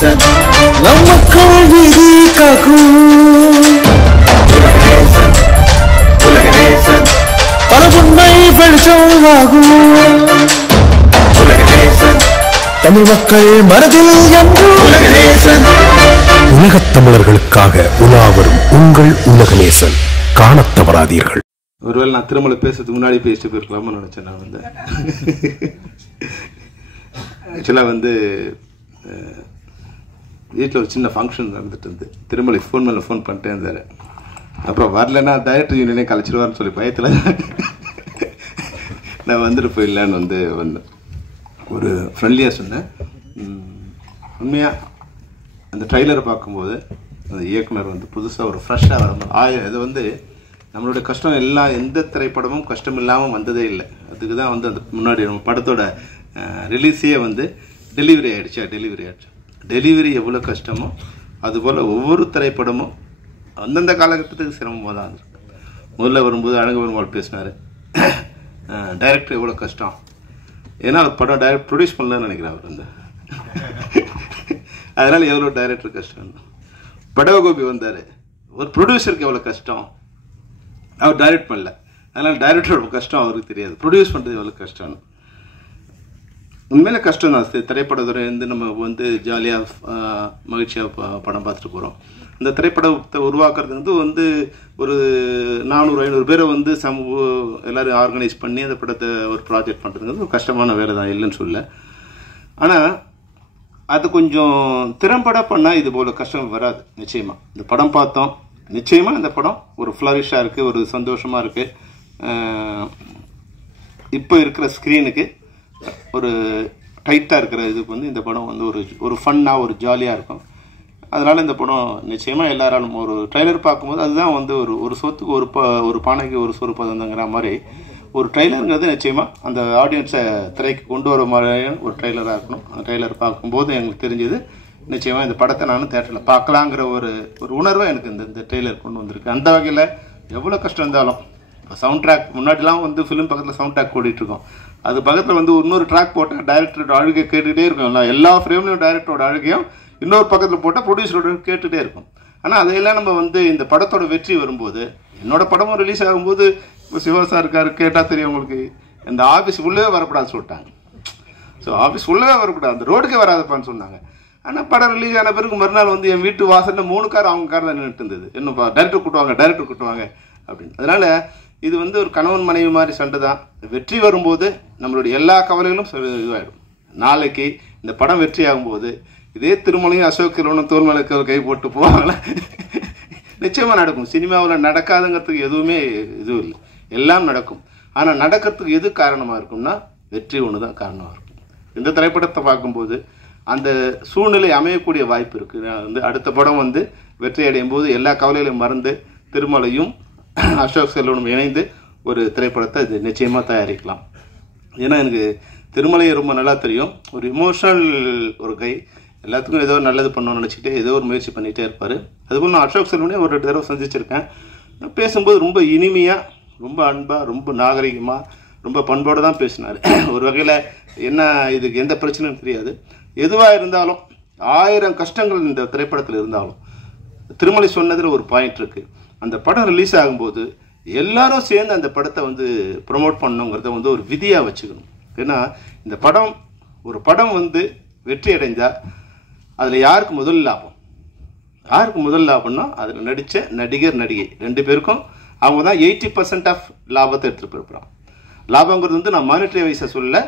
உலகநேசன் நம் மக்கள் விதி காக்கும் உலகநேசன் உலகநேசன் பல உண்மை வெளிச்சம் ஆகும் உலகநேசன் தமிழ் மக்கள் மனதில் என்று உலகநேசன் உலகத் தமிழர்களுக்காக உலாவரும் உங்கள் உலகநேசன் காணத் தவறாதீர்கள். ஒருவேளை நான் திருமலை பேசுறதுக்கு முன்னாடி பேசிட்டு போயிருக்கலாமா நினைச்சேன். நான் வந்து ஆக்சுவலாக வந்து வீட்டில் ஒரு சின்ன ஃபங்க்ஷன் நடந்துட்டு இருந்து திருமலை ஃபோன் மேலே ஃபோன் பண்ணிட்டே இருந்தார். அப்புறம் வரலன்னா டைரக்டர் யூனியனே கழிச்சிருவார்னு சொல்லி பயத்தில் நான் வந்துட்டு போயிடலான்னு வந்தேன். ஒரு ஃப்ரெண்ட்லியாக சொன்னேன். உண்மையாக அந்த ட்ரைலரை பார்க்கும்போது அந்த இயக்குனர் வந்து புதுசாக ஒரு ஃப்ரெஷ்ஷாக வரணும். இது வந்து நம்மளுடைய கஷ்டம் எல்லாம் எந்த திரைப்படமும் கஷ்டம் இல்லாமல் வந்ததே இல்லை. அதுக்கு தான் வந்து அந்த முன்னாடி நம்ம படத்தோட ரிலீஸே வந்து டெலிவரி ஆகிடுச்சு. டெலிவரி எவ்வளோ கஷ்டமோ அதுபோல் ஒவ்வொரு திரைப்படமும் அந்தந்த காலகட்டத்துக்கு சிரமமாக தான் இருந்திருக்கு. முதல்ல வரும்போது அழகு பெருமாள் பேசினார், டைரக்டர் எவ்வளோ கஷ்டம். ஏன்னா அவர் படம் டைரக்ட் ப்ரொடியூஸ் பண்ணலன்னு நினைக்கிறேன் அவர் வந்து. அதனால் எவ்வளோ டைரக்டர் கஷ்டம். படவகோபி வந்தார், ஒரு ப்ரொடியூசருக்கு எவ்வளோ கஷ்டம். அவர் டைரக்ட் பண்ணல, அதனால் டைரக்டரோட கஷ்டம் அவருக்கு தெரியாது. ப்ரொடியூஸ் பண்ணுறது எவ்வளோ கஷ்டம்னு உண்மையில கஷ்டம் தான். திரைப்படத்துறை வந்து நம்ம வந்து ஜாலியாக மகிழ்ச்சியாக படம் பார்த்துட்டு போகிறோம். அந்த திரைப்படத்தை உருவாக்குறது வந்து ஒரு 400-500 பேரை வந்து எல்லோரும் ஆர்கனைஸ் பண்ணி அந்த படத்தை ஒரு ப்ராஜெக்ட் பண்ணுறதுங்கிறது ஒரு கஷ்டமான வேலை தான், இல்லைன்னு சொல்ல. ஆனால் அது கொஞ்சம் திறம்பட பண்ணால் இது போல் கஷ்டம் வராது. நிச்சயமாக இந்த படம் பார்த்தோம், நிச்சயமாக இந்த படம் ஒரு ஃப்ளரிஷாக இருக்குது, ஒரு சந்தோஷமாக இருக்குது. இப்போ இருக்கிற ஸ்க்ரீனுக்கு ஒரு டைட்டாக இருக்கிற இதுக்கு வந்து இந்த படம் வந்து ஒரு ஃபன்னாக ஒரு ஜாலியாக இருக்கும். அதனால் இந்த படம் நிச்சயமாக எல்லாராலும் ஒரு ட்ரைலர் பார்க்கும்போது அதுதான் வந்து ஒரு சொத்துக்கு ஒரு பானைக்கு ஒரு சோறு பதங்கிற மாதிரி ஒரு ட்ரைலருங்கிறது நிச்சயமாக அந்த ஆடியன்ஸை திரைக்கு கொண்டு வர மாதிரியான ஒரு ட்ரைலராக இருக்கணும். அந்த ட்ரைலர் பார்க்கும்போது எங்களுக்கு தெரிஞ்சது நிச்சயமாக இந்த படத்தை நானும் தேட்டரில் பார்க்கலாங்கிற ஒரு உணர்வை எனக்கு இந்த ட்ரெய்லர் கொண்டு வந்திருக்கு. அந்த வகையில் எவ்வளோ கஷ்டம் இருந்தாலும் இப்போ சவுண்ட் ட்ராக் முன்னாடிலாம் வந்து ஃபிலிம் பக்கத்தில் சவுண்ட் ட்ராக் ஓடிட்டுருக்கோம். அது பக்கத்தில் வந்து இன்னொரு ட்ராக் போட்டால் டைரக்டரோட அழுகை கேட்டுகிட்டே இருக்கும். எல்லா ஃப்ரேம்லையும் டைரக்டரோட அழுகையும் இன்னொரு பக்கத்தில் போட்டால் ப்ரொடியூசரோட கேட்டுகிட்டே இருக்கும். ஆனால் அதையெல்லாம் நம்ம வந்து இந்த படத்தோட வெற்றி வரும்போது, என்னோட படமும் ரிலீஸ் ஆகும்போது இப்போ சிவா சார் இருக்காரு, கேட்டால் தெரியும் உங்களுக்கு, இந்த ஆஃபீஸ் உள்ளே வரக்கூடாதுன்னு சொல்லிட்டாங்க. ஸோ ஆஃபீஸ் உள்ளே வரக்கூடாது, அந்த ரோடுக்கே வராதப்பான்னு சொன்னாங்க. ஆனால் படம் ரிலீஸ் ஆன பிறகு மறுநாள் வந்து என் வீட்டு வாசலில் 3 கார் அவங்க கார் தான் நின்றுட்டு இருந்தது. இன்னும் டைரக்டர் கூட்டுவாங்க அப்படின்னு. அதனால் இது வந்து ஒரு கணவன் மனைவி மாதிரி சண்டை தான். வெற்றி வரும்போது நம்மளுடைய எல்லா கவலைகளும் இதுவாகிடும். நாளைக்கு இந்த படம் வெற்றி ஆகும்போது இதே திருமலையும் அசோக் செல்வனும் தோல் மேலே கை போட்டு போவாங்களே, நிச்சயமாக நடக்கும். சினிமாவில் நடக்காதுங்கிறதுக்கு எதுவுமே இதுவும் இல்லை, எல்லாம் நடக்கும். ஆனால் நடக்கிறதுக்கு எது காரணமாக இருக்கும்னா வெற்றி ஒன்று தான் காரணமாக இருக்கும். இந்த திரைப்படத்தை பார்க்கும்போது அந்த சூழ்நிலை அமையக்கூடிய வாய்ப்பு இருக்குது. வந்து அடுத்த படம் வந்து வெற்றி அடையும் போது எல்லா கவலைகளையும் மறந்து திருமலையும் அசோக் செல்வனும் இணைந்து ஒரு திரைப்படத்தை இது நிச்சயமாக தயாரிக்கலாம். ஏன்னா எனக்கு திருமலையை ரொம்ப நல்லா தெரியும். ஒரு இமோஷனல் ஒரு கை, எல்லாத்துக்கும் ஏதோ நல்லது பண்ணணும்னு நினச்சிக்கிட்டே ஏதோ ஒரு முயற்சி பண்ணிகிட்டே இருப்பார். அதுபோல் நான் அசோக் செல்வனே ஒரு தடவை சந்திச்சிருக்கேன். நான் பேசும்போது ரொம்ப இனிமையாக, ரொம்ப அன்பாக, ரொம்ப நாகரிகமாக, ரொம்ப பண்போடு தான் பேசினார். ஒரு வகையில் என்ன இதுக்கு எந்த பிரச்சனையும் தெரியாது. எதுவாக இருந்தாலும் 1000 கஷ்டங்கள் இந்த திரைப்படத்தில் இருந்தாலும் திருமலை சொன்னதில் ஒரு பாயிண்ட் இருக்குது. அந்த படம் ரிலீஸ் ஆகும்போது எல்லாரும் சேர்ந்து அந்த படத்தை வந்து ப்ரொமோட் பண்ணணுங்கிறத வந்து ஒரு விதியாக வச்சுக்கணும். ஏன்னா இந்த ஒரு படம் வந்து வெற்றி அடைந்தால் அதில் யாருக்கு முதல் லாபம்னா அதில் நடித்த நடிகர் நடிகை 2 பேருக்கும் அவங்க தான் 80% ஆஃப் லாபத்தை எடுத்துகிட்டு போயிருப்பாங்க. லாபங்கிறது வந்து நான் மானிட்டரி வைஸாக சொல்ல,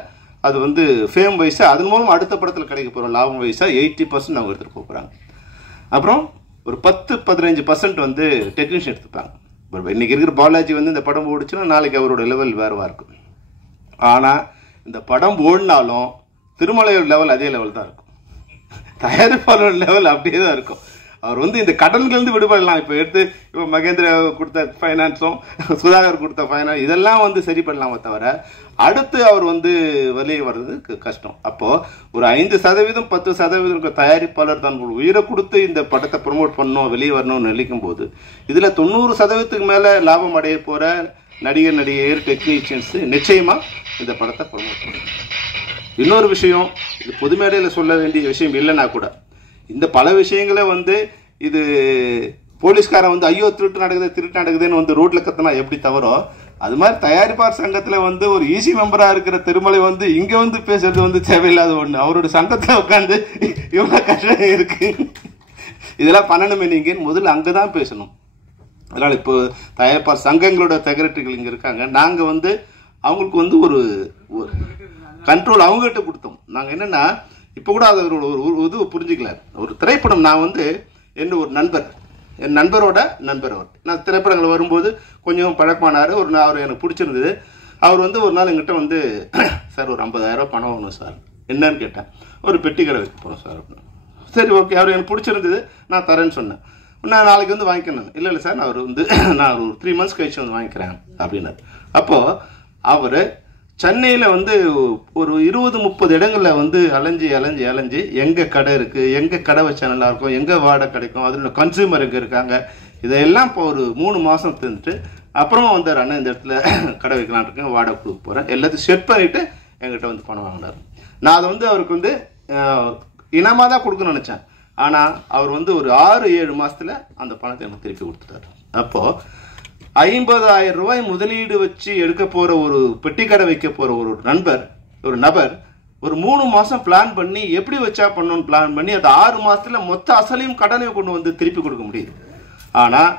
அது வந்து ஃபேம் வைஸாக அதன் மூலம் அடுத்த படத்தில் கிடைக்க போகிற லாபம் வைஸாக 80% அவங்க எடுத்துகிட்டு போகிறாங்க. அப்புறம் ஒரு 10-15% வந்து டெக்னீஷியன் எடுத்துப்பாங்க. இன்றைக்கி இருக்கிற பாலாஜி வந்து இந்த படம் ஓடிச்சுன்னா நாளைக்கு அவரோட லெவல் வேறுவாக இருக்கும். ஆனால் இந்த படம் ஓடினாலும் திருமலையோட லெவல் அதே லெவல் தான் இருக்கும், தயாரிப்பாளரோட லெவல் அப்படியே தான் இருக்கும். அவர் வந்து இந்த கடன்கள்ந்து விடுபடலாம். இப்போ மகேந்திர கொடுத்த ஃபைனான்ஸும் சுதாகர் கொடுத்த ஃபைனான்ஸ் இதெல்லாம் வந்து சரி பண்ணலாமே தவிர அடுத்து அவர் வந்து வெளியே வர்றது கஷ்டம். அப்போது ஒரு 5% 10% தயாரிப்பாளர் தான் உயிரை கொடுத்து இந்த படத்தை ப்ரொமோட் பண்ணணும், வெளியே வரணும்னு நினைக்கும் போது இதில் 90% மேலே லாபம் அடைய போகிற நடிகர் டெக்னீஷியன்ஸு நிச்சயமாக இந்த படத்தை ப்ரொமோட் பண்ணணும். இன்னொரு விஷயம், இது பொது மேடையில் சொல்ல வேண்டிய விஷயம் இல்லைன்னா கூட இந்த பல விஷயங்களே வந்து இது போலீஸ்காரன் வந்து ஐயோ திருட்டு நடக்குதுன்னு வந்து ரோட்ல கத்தினா எப்படி தவறோ, அது மாதிரி தயாரிப்பாளர் சங்கத்தில் வந்து ஒரு ஈசி மெம்பராக இருக்கிற திருமலை வந்து இங்கே வந்து பேசுறது வந்து தேவையில்லாத ஒன்று. அவரோட சங்கத்தில் உட்காந்து இவ்வளோ கஷ்டம் இருக்கு, இதெல்லாம் பண்ணணுமே நீங்கள் முதல்ல அங்கே தான் பேசணும். அதனால் இப்போ தயாரிப்பாளர் சங்கங்களோட செக்ரட்டரிகள் இங்கே இருக்காங்க. நாங்கள் வந்து அவங்களுக்கு வந்து ஒரு கண்ட்ரோல் அவங்ககிட்ட கொடுத்தோம். நாங்கள் என்னென்னா இப்போ கூட அதை ஒரு இது புரிஞ்சுக்கல. ஒரு திரைப்படம் நான் வந்து என் நண்பரோட நண்பர் அவர், நான் திரைப்படங்கள் வரும்போது கொஞ்சம் பழக்கமானார். அவர் எனக்கு பிடிச்சிருந்தது. அவர் வந்து ஒரு நாள் எங்கிட்ட வந்து சார் ஒரு 50,000 பணம் வேணும் சார். என்னன்னு கேட்டேன். ஒரு பெட்டி கடை வைக்க போகிறோம் சார் அப்படின்னு. சரி ஓகே, அவர் எனக்கு பிடிச்சிருந்தது, நான் தரேன்னு சொன்னேன். நான் நாளைக்கு வந்து வாங்கிக்கணும். இல்லை சார் நான் வந்து நான் ஒரு 3 months கழிச்சு வந்து வாங்கிக்கிறேன் அப்படின்னாரு. அப்போது அவர் சென்னையில் வந்து ஒரு 20-30 இடங்களில் வந்து அலைஞ்சி எங்கே கடை இருக்குது, எங்கே கடை வச்சா நல்லாயிருக்கும், எங்கே வாடகை கிடைக்கும், அதில் கன்சியூமர் எங்கே இருக்காங்க, இதெல்லாம் இப்போ ஒரு 3 மாதம் தெரிஞ்சுட்டு அப்புறமா வந்தார். அண்ணன் இந்த இடத்துல கடை வைக்கலான் இருக்கேன், வாடகை கொடுக்க போகிறேன், எல்லாத்தையும் செட் பண்ணிவிட்டு என்கிட்ட வந்து பணம் வாங்கினார். நான் அதை வந்து அவருக்கு வந்து இனமாக தான் கொடுக்கணும்னு நினச்சேன். ஆனால் அவர் வந்து ஒரு 6-7 மாதத்தில் அந்த பணத்தை எனக்கு திருப்பி கொடுத்துட்டார். அப்போது 50,000 ரூபாய் முதலீடு வச்சு எடுக்க போகிற ஒரு பெட்டி கடை வைக்க போகிற ஒரு நபர் ஒரு 3 மாதம் பிளான் பண்ணி எப்படி வச்சா பண்ணணும்னு பிளான் பண்ணி அது 6 மாதத்தில் மொத்த அசலையும் கடனையும் கொண்டு வந்து திருப்பி கொடுக்க முடியுது. ஆனால்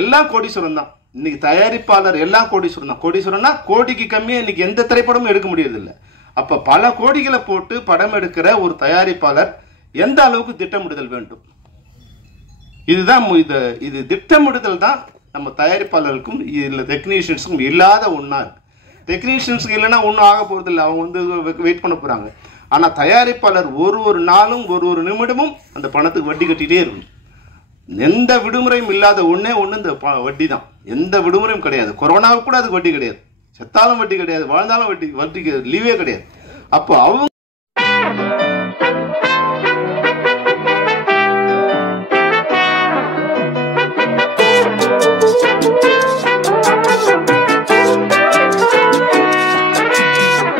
எல்லாம் கோடீஸ்வரன் தான். இன்னைக்கு தயாரிப்பாளர் எல்லாம் கோடீஸ்வரன் தான். கோடீஸ்வரன்னா கோடிக்கு கம்மியாக இன்னைக்கு எந்த திரைப்படமும் எடுக்க முடியறதில்லை. அப்போ பல கோடிகளை போட்டு படம் எடுக்கிற ஒரு தயாரிப்பாளர் எந்த அளவுக்கு திட்டமிடுதல் வேண்டும்? இதுதான் இது திட்டமிடுதல் தான் நம்ம தயாரிப்பாளருக்கும் இல்லை டெக்னீஷியன்ஸுக்கும் இல்லாத ஒன்றா இருக்கு. டெக்னீஷியன்ஸுக்கு இல்லைன்னா ஒன்றும் ஆக போகிறது இல்லை, அவங்க வந்து வெயிட் பண்ண போகிறாங்க. ஆனால் தயாரிப்பாளர் ஒரு நாளும் ஒரு நிமிடமும் அந்த பணத்துக்கு வட்டி கட்டிகிட்டே இருக்கும். எந்த விடுமுறையும் இல்லாத ஒன்றே இந்த வட்டி தான். எந்த விடுமுறையும் கிடையாது. கொரோனாவுக்கு கூட அதுக்கு வட்டி கிடையாது. செத்தாலும் வட்டி கிடையாது, வாழ்ந்தாலும் வட்டிக்கு லீவே கிடையாது. அப்போ அவங்க